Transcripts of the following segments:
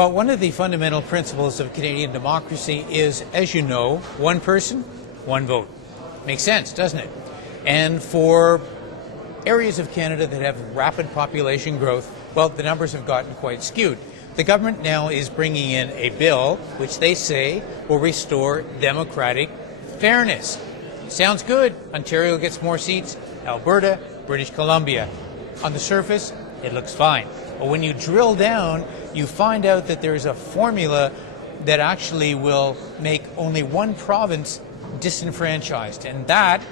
Well, one of the fundamental principles of Canadian democracy is, as you know, one person, one vote. Makes sense, doesn't it? And for areas of Canada that have rapid population growth, well, the numbers have gotten quite skewed. The government now is bringing in a bill which they say will restore democratic fairness. Sounds good. Ontario gets more seats, Alberta, British Columbia. On the surface, it looks fine. But when you drill down, you find out that there's a formula that actually will make only one province disenfranchised, and that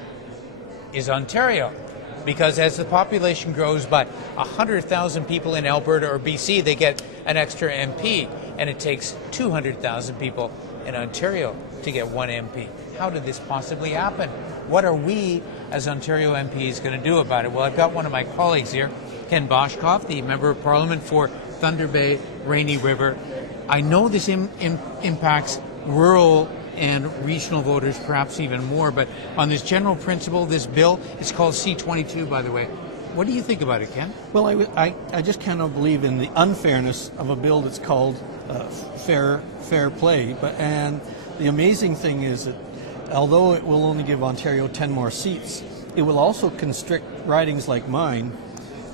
is Ontario. Because as the population grows by 100,000 people in Alberta or BC, they get an extra MP, and it takes 200,000 people in Ontario to get one MP. How did this possibly happen? What are we as Ontario MPs going to do about it? Well, I've got one of my colleagues here, Ken Boshcoff, the Member of Parliament for Thunder Bay, Rainy River. I know this impacts rural and regional voters perhaps even more, but on this general principle, this bill, it's called C-22, by the way. What do you think about it, Ken? Well, I just cannot believe in the unfairness of a bill that's called fair play. And the amazing thing is that although it will only give Ontario 10 more seats, it will also constrict ridings like mine.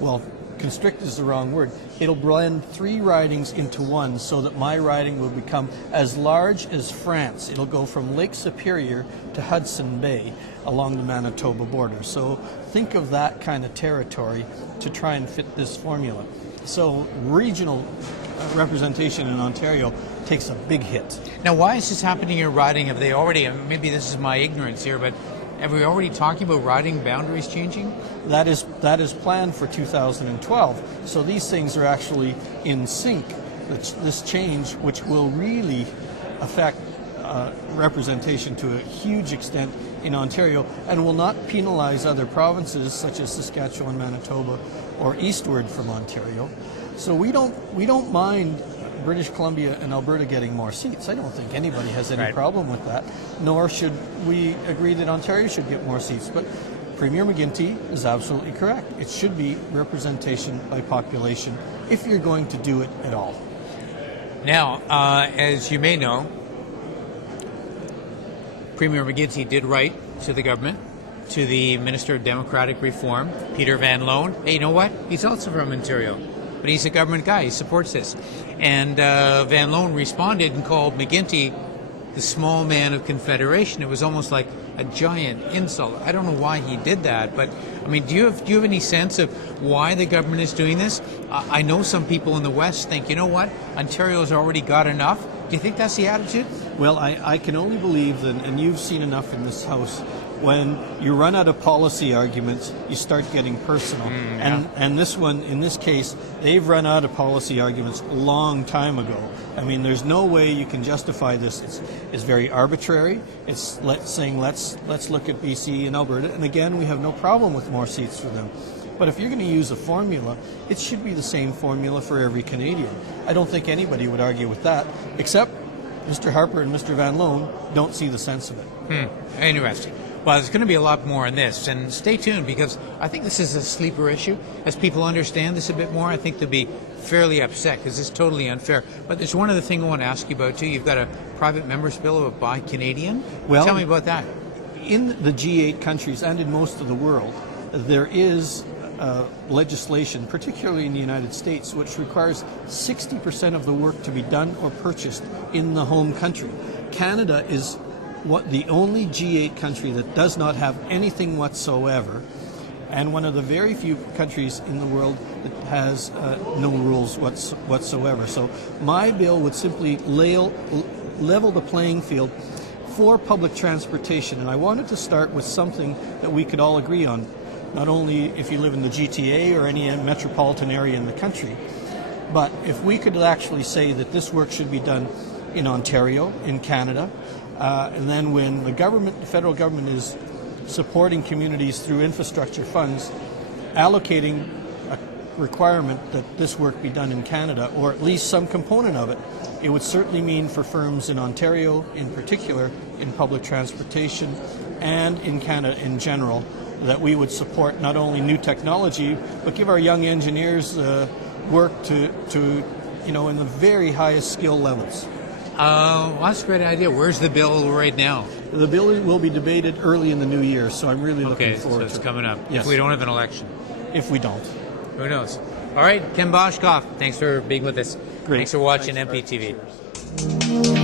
Well, constrict is the wrong word. It'll blend 3 ridings into one so that my riding will become as large as France. It'll go from Lake Superior to Hudson Bay along the Manitoba border. So think of that kind of territory to try and fit this formula. So regional representation in Ontario takes a big hit. Now, why is this happening in your riding? Have they already, maybe this is my ignorance here, but have we already talking about riding boundaries changing? That is planned for 2012. So these things are actually in sync. This change, which will really affect representation to a huge extent in Ontario, and will not penalize other provinces such as Saskatchewan, Manitoba, or eastward from Ontario. So we don't mind British Columbia and Alberta getting more seats. I don't think anybody has any problem with that, nor should we agree that Ontario should get more seats. But Premier McGuinty is absolutely correct. It should be representation by population if you're going to do it at all. Now, as you may know, Premier McGuinty did write to the government, to the Minister of Democratic Reform, Peter Van Loan. Hey, you know what? He's also from Ontario, but he's a government guy. He supports this. And Van Loan responded and called McGuinty the small man of Confederation. It was almost like a giant insult. I don't know why he did that, but I mean, do you have any sense of why the government is doing this? I know some people in the West think, you know what, Ontario's already got enough. Do you think that's the attitude? Well, I can only believe that, and you've seen enough in this House, when you run out of policy arguments, you start getting personal. And this one, in this case, they've run out of policy arguments a long time ago. I mean, there's no way you can justify this. It's very arbitrary. It's saying let's look at BC and Alberta, and again, we have no problem with more seats for them. But if you're going to use a formula, it should be the same formula for every Canadian. I don't think anybody would argue with that, except Mr. Harper and Mr. Van Loan don't see the sense of it. Interesting. Well, there's going to be a lot more on this, and stay tuned, because I think this is a sleeper issue. As people understand this a bit more, I think they'll be fairly upset, because it's totally unfair. But there's one other thing I want to ask you about, too. You've got a private member's bill about Buy Canadian. Well, tell me about that. In the G8 countries and in most of the world, there is legislation, particularly in the United States, which requires 60% of the work to be done or purchased in the home country. Canada is the only G8 country that does not have anything whatsoever, and one of the very few countries in the world that has no rules whatsoever. So my bill would simply level the playing field for public transportation, and I wanted to start with something that we could all agree on, not only if you live in the GTA or any metropolitan area in the country, but if we could actually say that this work should be done in Ontario, in Canada, and then when the federal government is supporting communities through infrastructure funds, allocating a requirement that this work be done in Canada, or at least some component of it, it would certainly mean for firms in Ontario in particular, in public transportation, and in Canada in general, that we would support not only new technology, but give our young engineers work to in the very highest skill levels. Well, that's a great idea. Where's the bill right now? The bill will be debated early in the new year, so I'm really looking forward to it. So it's coming up. Yes. If we don't have an election. If we don't. Who knows? All right, Ken Boshcoff, thanks for being with us. Great. Thanks for watching MPtv.